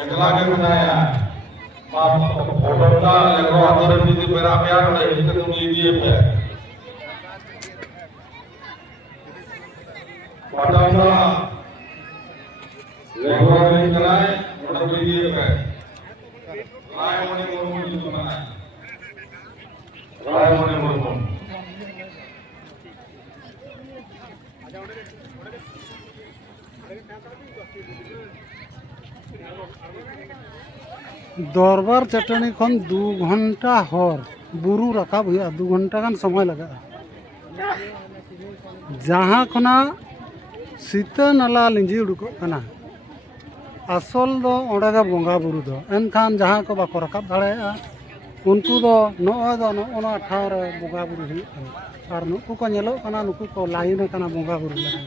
एकला के बनाया माप फोटोटा लेको अंदर भी मेरा प्यार है इसके तुम ये पे पटाना लेको नहीं कराए फोटो भी ये पे राय मोने मुर्मू जी बनाया राय मोने मुर्मू दरबार चटनी खन 2 घंटा हर बुरु रकाब हुआ 2 घंटा गान समय लगा जहाँ खना सीता नाला लिंजी उड़को कना असल दो ओंडे बंगा बुरु दो एनखान जहाँ को बाको रकाब दाड़ेया उनको दो नॉय दो नोना ठाव रे बंगा बुरु हुई और नुकु को नेलो कना नुकु को लाइन कना बंगा बुरु लगा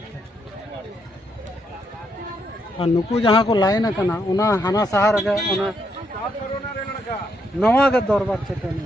और नुकु जहाँ को लाइन कना उना हाना सहार गे उना नवा के दरबार चटनी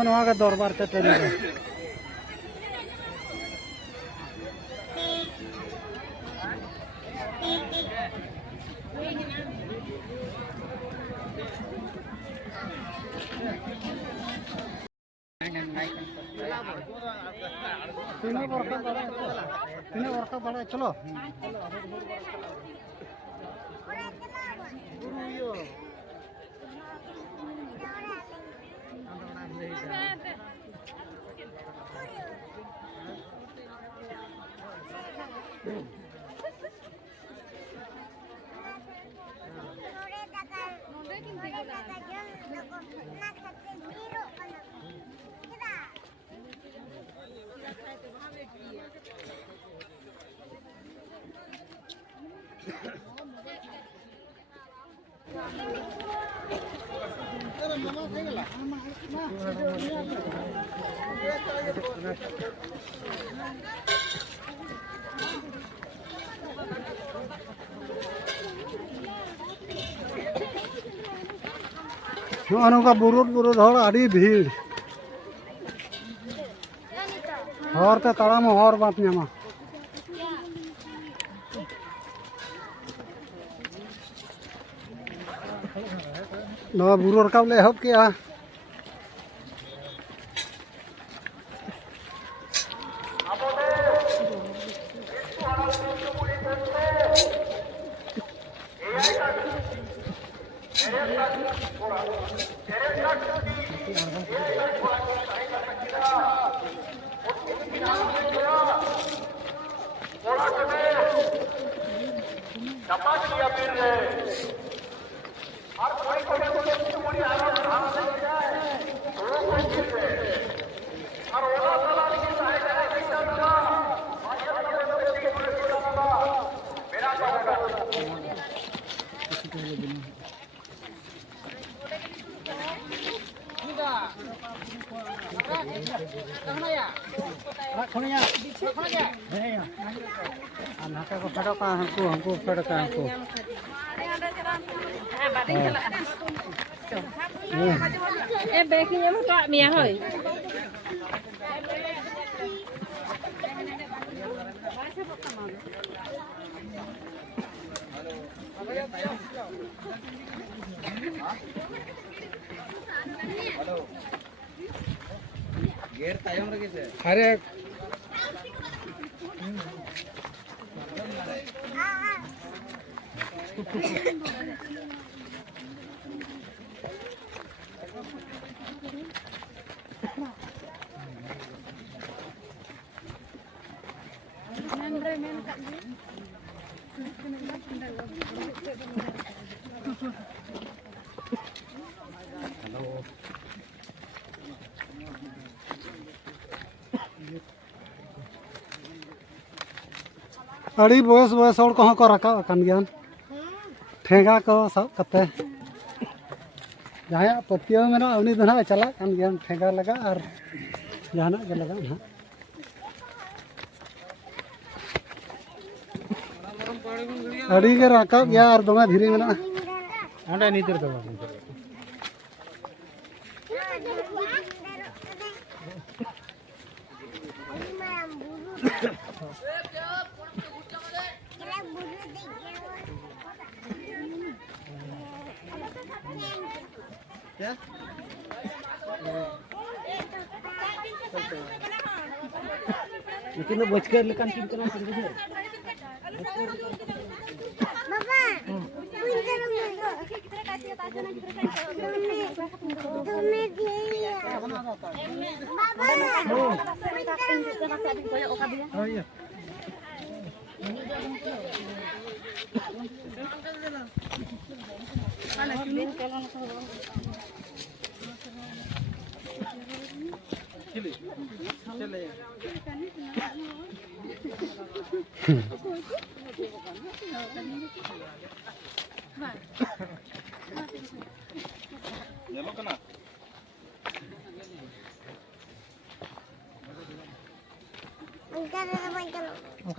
नवा के दरबार चटनी तीनों वर्षा बड़ा चलो नौका बुरुद बुरुद हर आड़ी भीड़ हर ते ताड़ा में हर बात नामा नवा बुरु रकाब ले हब के हमको अरे अड़ी बयस बयस हड़ को को राका कान गया ठेंगा को सब कते जहाँ पतिया में उनी दो ना चला कान गया ठेंगा लगा और जहाँ के लगा ना अड़ी के राका गया और दमे धीरे में ना अंडे नीतिर दो क्या लेकिन बच कर लेकिन किन करना चाहिए बाबा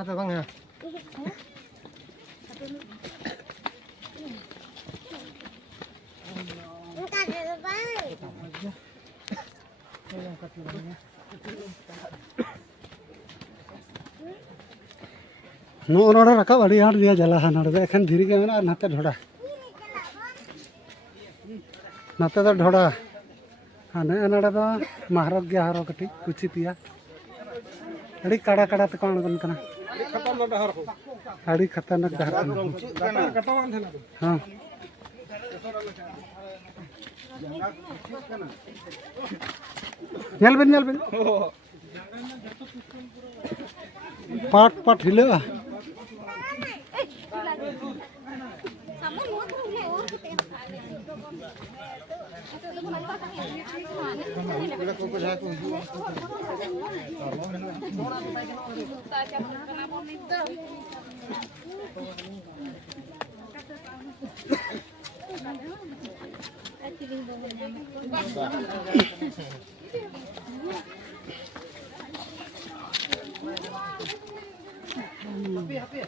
kata bang ya नो नोड़ा रखा बड़ी हाथ दिया जला है नोड़ा एखन धीरे के मेरा नाते ढोड़ा नाते तो ढोड़ा हाँ ने नोड़ा तो महाराज गया हारो कटी कुछ पिया अड़ी काड़ा काड़ा तो कौन कौन करना अड़ी खतरनाक डहर हाँ नेल बिन पाट पाट हिले happy